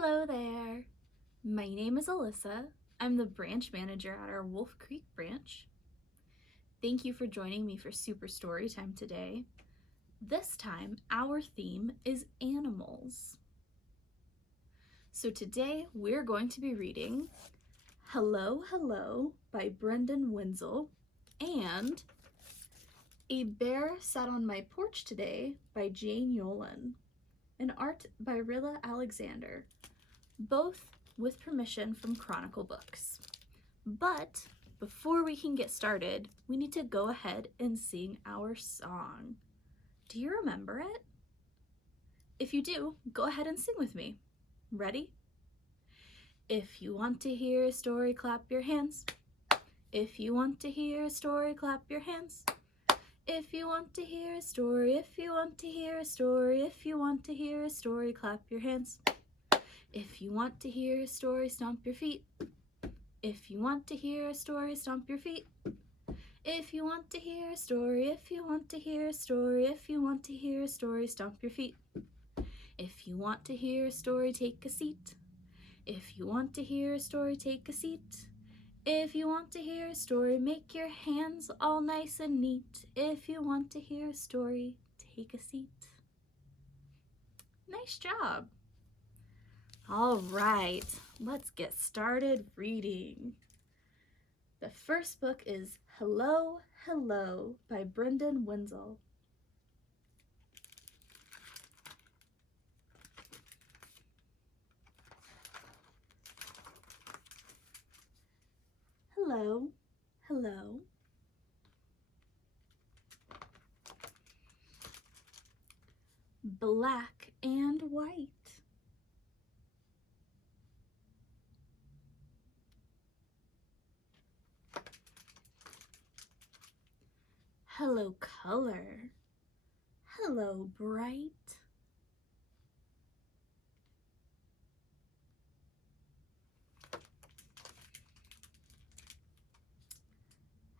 Hello there. My name is Alyssa. I'm the branch manager at our Wolf Creek branch. Thank you for joining me for Super Storytime today. This time, our theme is animals. So today, we're going to be reading Hello, Hello by Brendan Wenzel and A Bear Sat on My Porch Today by Jane Yolen, and art by Rilla Alexander, both with permission from Chronicle Books. But before we can get started, we need to go ahead and sing our song. Do you remember it? If you do, go ahead and sing with me. Ready? If you want to hear a story, clap your hands. If you want to hear a story, clap your hands. If you want to hear a story, if you want to hear a story, if you want to hear a story, clap your hands. If you want to hear a story, stomp your feet. If you want to hear a story, stomp your feet. If you want to hear a story, if you want to hear a story, if you want to hear a story, stomp your feet. If you want to hear a story, take a seat. If you want to hear a story, take a seat. If you want to hear a story, make your hands all nice and neat. If you want to hear a story, take a seat. Nice job. All right, let's get started reading. The first book is Hello, Hello by Brendan Wenzel. Hello, hello. Black and white. Hello, color. Hello, bright.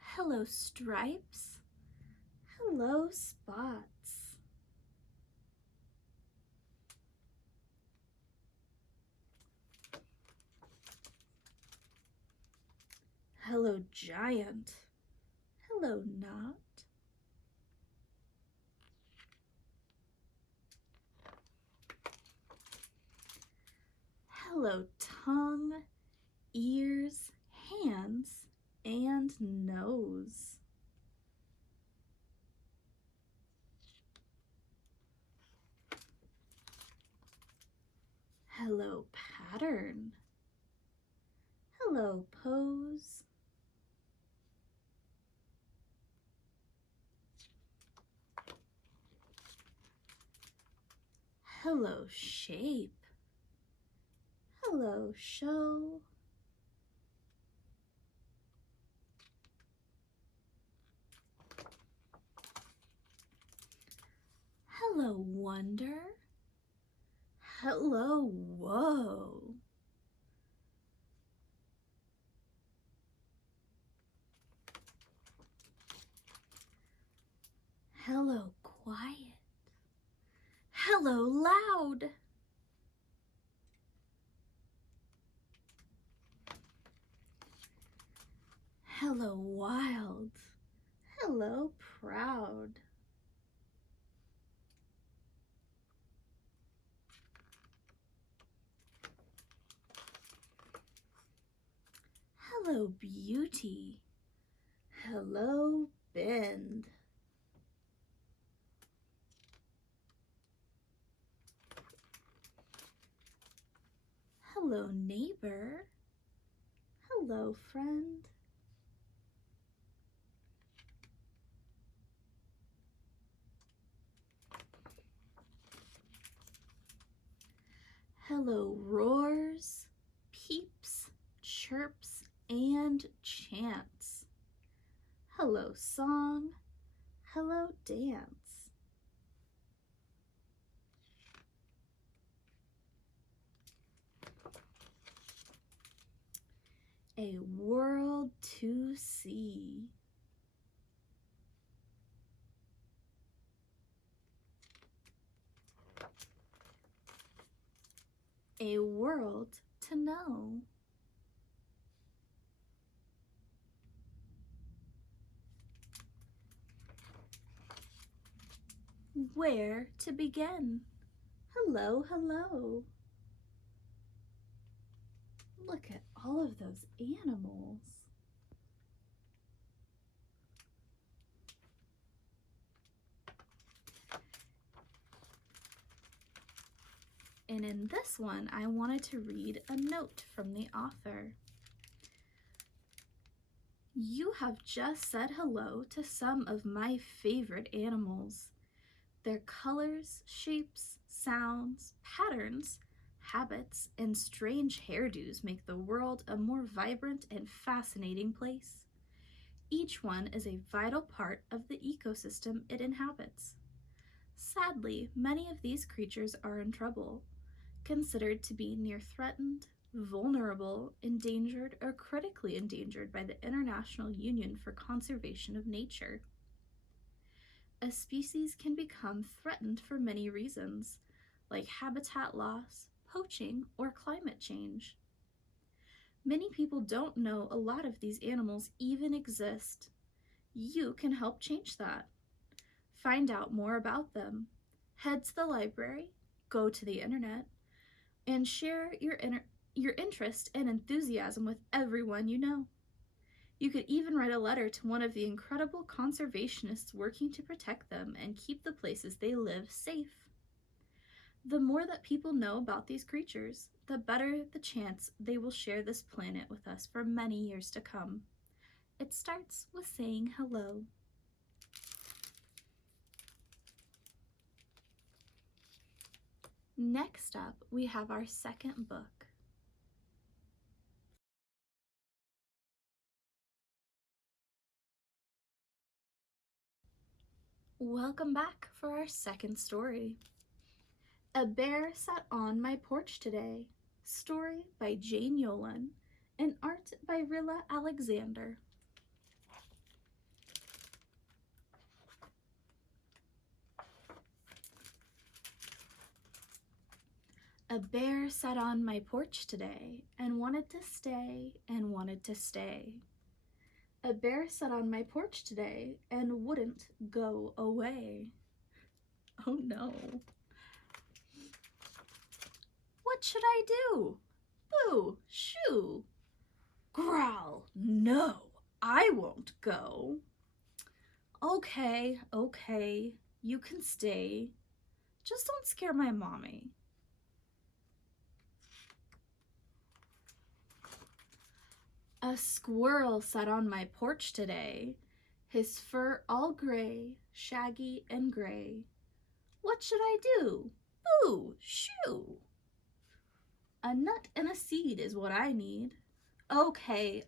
Hello, stripes. Hello, spots. Hello, giant. Hello, knot. Hello, tongue, ears, hands, and nose. Hello, pattern. Hello, pose. Hello, shape. Hello, show. Hello, wonder. Hello, whoa. Hello, quiet. Hello, loud. Hello, wild. Hello, proud. Hello, beauty. Hello, bend. Hello, neighbor. Hello, friend. Hello, roars, peeps, chirps, and chants. Hello, song. Hello, dance. A world to see. A world to know. Where to begin? Hello, hello. Look at all of those animals. And in this one, I wanted to read a note from the author. You have just said hello to some of my favorite animals. Their colors, shapes, sounds, patterns, habits, and strange hairdos make the world a more vibrant and fascinating place. Each one is a vital part of the ecosystem it inhabits. Sadly, many of these creatures are in trouble, considered to be near threatened, vulnerable, endangered, or critically endangered by the International Union for Conservation of Nature. A species can become threatened for many reasons, like habitat loss, poaching, or climate change. Many people don't know a lot of these animals even exist. You can help change that. Find out more about them. Head to the library, go to the internet, and share your interest and enthusiasm with everyone you know. You could even write a letter to one of the incredible conservationists working to protect them and keep the places they live safe. The more that people know about these creatures, the better the chance they will share this planet with us for many years to come. It starts with saying hello. Next up, we have our second book. Welcome back for our second story. A Bear Sat on My Porch Today. Story by Jane Yolen and art by Rilla Alexander. A bear sat on my porch today and wanted to stay and wanted to stay. A bear sat on my porch today and wouldn't go away. Oh no. What should I do? Boo, shoo. Growl, no, I won't go. Okay, you can stay. Just don't scare my mommy. A squirrel sat on my porch today, his fur all gray, shaggy and gray. What should I do? Boo, shoo. A nut and a seed is what I need. Okay,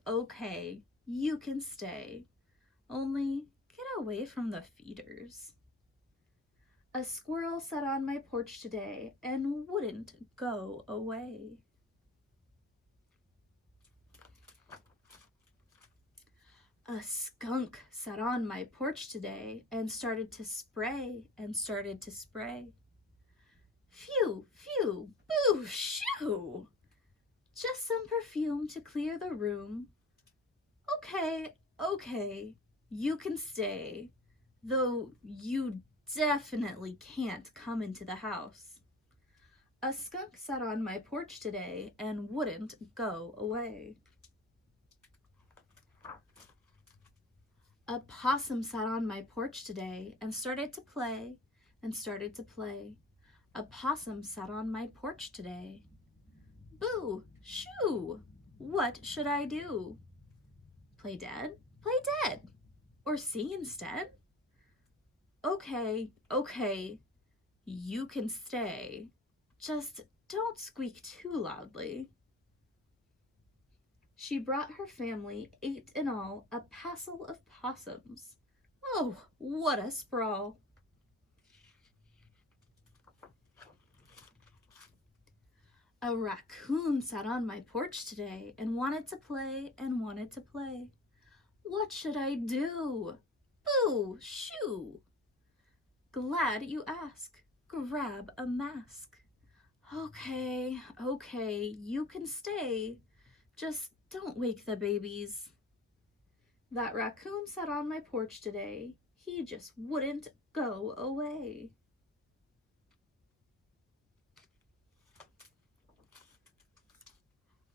you can stay. Only get away from the feeders. A squirrel sat on my porch today and wouldn't go away. A skunk sat on my porch today and started to spray and started to spray. Phew, phew, boo, shoo! Just some perfume to clear the room. Okay, you can stay, though you definitely can't come into the house. A skunk sat on my porch today and wouldn't go away. A possum sat on my porch today and started to play and started to play. A possum sat on my porch today. Boo, shoo, what should I do? Play dead? Play dead. Or sing instead? Okay, you can stay. Just don't squeak too loudly. She brought her family, 8 in all, a passel of possums. Oh, what a sprawl! A raccoon sat on my porch today and wanted to play and wanted to play. What should I do? Boo, shoo! Glad you ask. Grab a mask. Okay, you can stay. Just don't wake the babies. That raccoon sat on my porch today. He just wouldn't go away.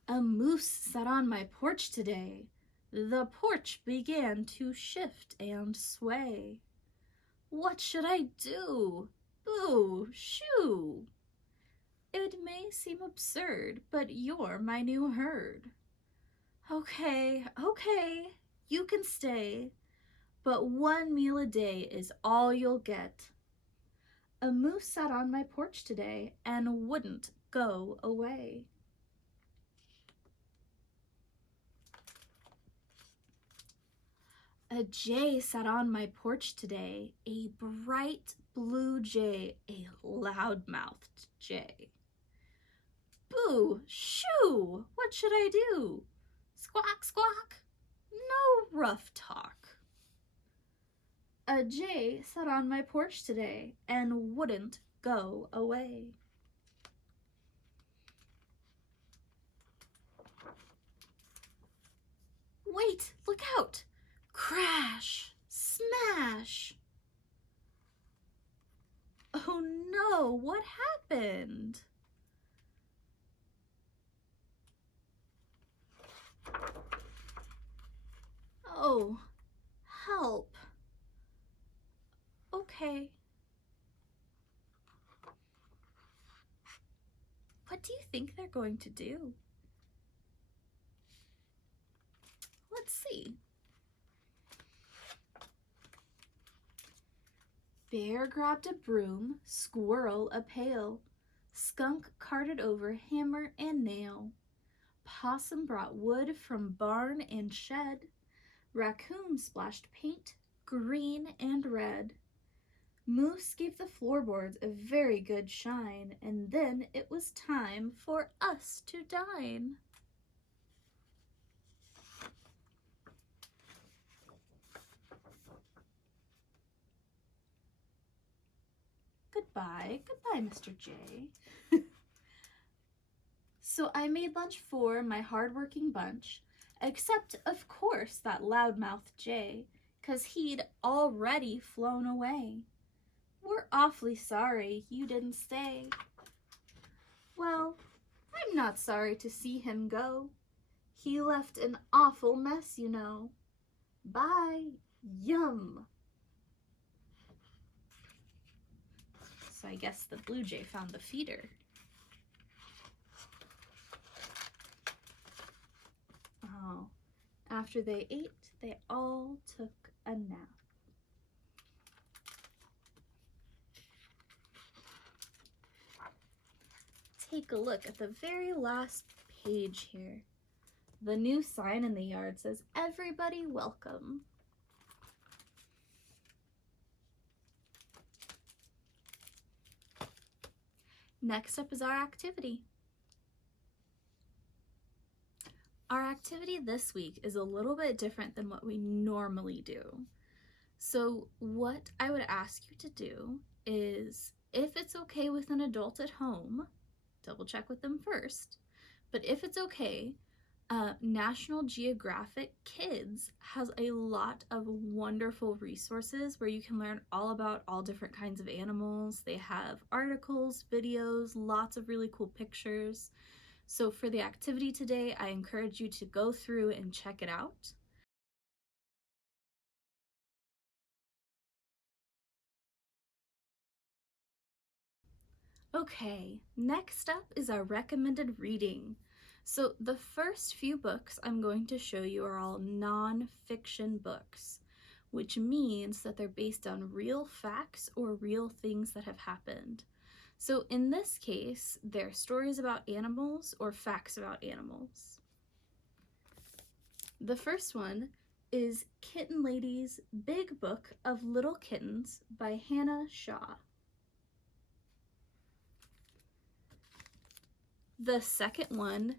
A moose sat on my porch today. The porch began to shift and sway. What should I do? Boo, shoo! It may seem absurd, but you're my new herd. Okay, you can stay, but one meal a day is all you'll get. A moose sat on my porch today and wouldn't go away. A jay sat on my porch today, a bright blue jay, a loud-mouthed jay. Boo, shoo, what should I do? Squawk, squawk, no rough talk. A jay sat on my porch today and wouldn't go away. Wait, look out! Crash! Smash! Oh no, what happened? Oh, help. Okay. What do you think they're going to do? Let's see. Bear grabbed a broom, squirrel a pail, skunk carted over hammer and nail, possum brought wood from barn and shed, raccoon splashed paint, green and red. Moose gave the floorboards a very good shine, and then it was time for us to dine. Goodbye, Mr. J. So I made lunch for my hard-working bunch, except, of course, that loudmouthed Jay, 'cause he'd already flown away. We're awfully sorry you didn't stay. Well, I'm not sorry to see him go. He left an awful mess, you know. Bye. Yum. So I guess the blue jay found the feeder. Oh, after they ate, they all took a nap. Take a look at the very last page here. The new sign in the yard says, "Everybody welcome." Next up is our activity. Our activity this week is a little bit different than what we normally do. So what I would ask you to do is, if it's okay with an adult at home, double check with them first, but if it's okay, National Geographic Kids has a lot of wonderful resources where you can learn all about all different kinds of animals. They have articles, videos, lots of really cool pictures. So for the activity today, I encourage you to go through and check it out. Okay, next up is our recommended reading. So the first few books I'm going to show you are all non-fiction books, which means that they're based on real facts or real things that have happened. So in this case, they're stories about animals or facts about animals. The first one is Kitten Lady's Big Book of Little Kittens by Hannah Shaw. The second one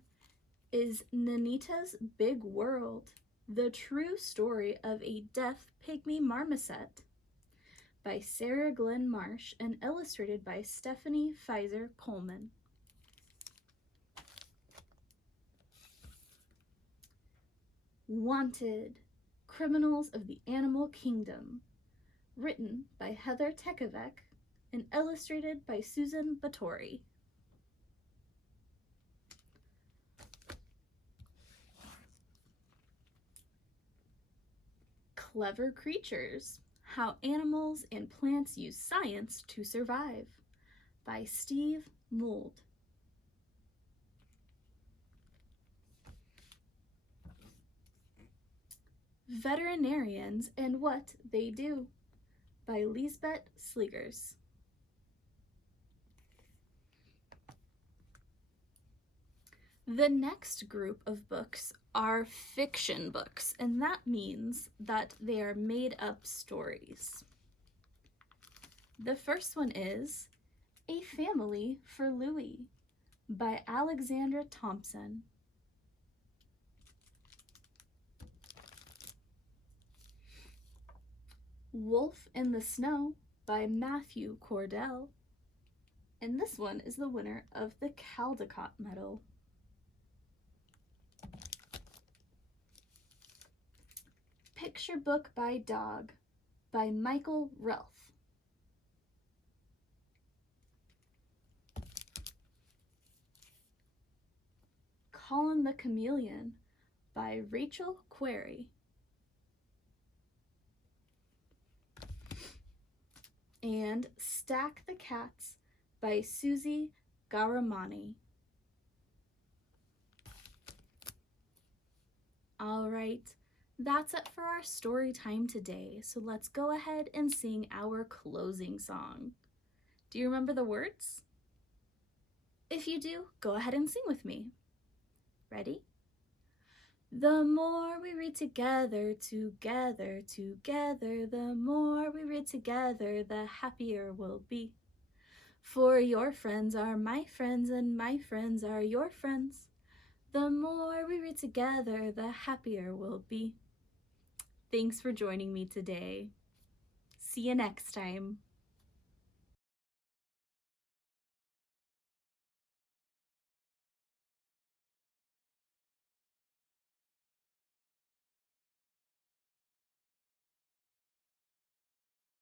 is Nanita's Big World, The True Story of a Deaf Pygmy Marmoset by Sarah Glenn Marsh and illustrated by Stephanie Pfizer Coleman. Wanted, Criminals of the Animal Kingdom, written by Heather Tekovec and illustrated by Susan Batory. Clever Creatures, How Animals and Plants Use Science to Survive, by Steve Mould. Veterinarians and What They Do, by Lisbeth Sligers. The next group of books are fiction books, and that means that they are made up stories. The first one is A Family for Louie, by Alexandra Thompson. Wolf in the Snow, by Matthew Cordell. And this one is the winner of the Caldecott Medal. Picture Book by Dog, by Michael Relf. Colin the Chameleon, by Rachel Query. And Stack the Cats, by Susie Garamani. All right, that's it for our story time today, so let's go ahead and sing our closing song. Do you remember the words? If you do, go ahead and sing with me. Ready? The more we read together, together, together, the more we read together, the happier we'll be. For your friends are my friends, and my friends are your friends. The more we read together, the happier we'll be. Thanks for joining me today. See you next time.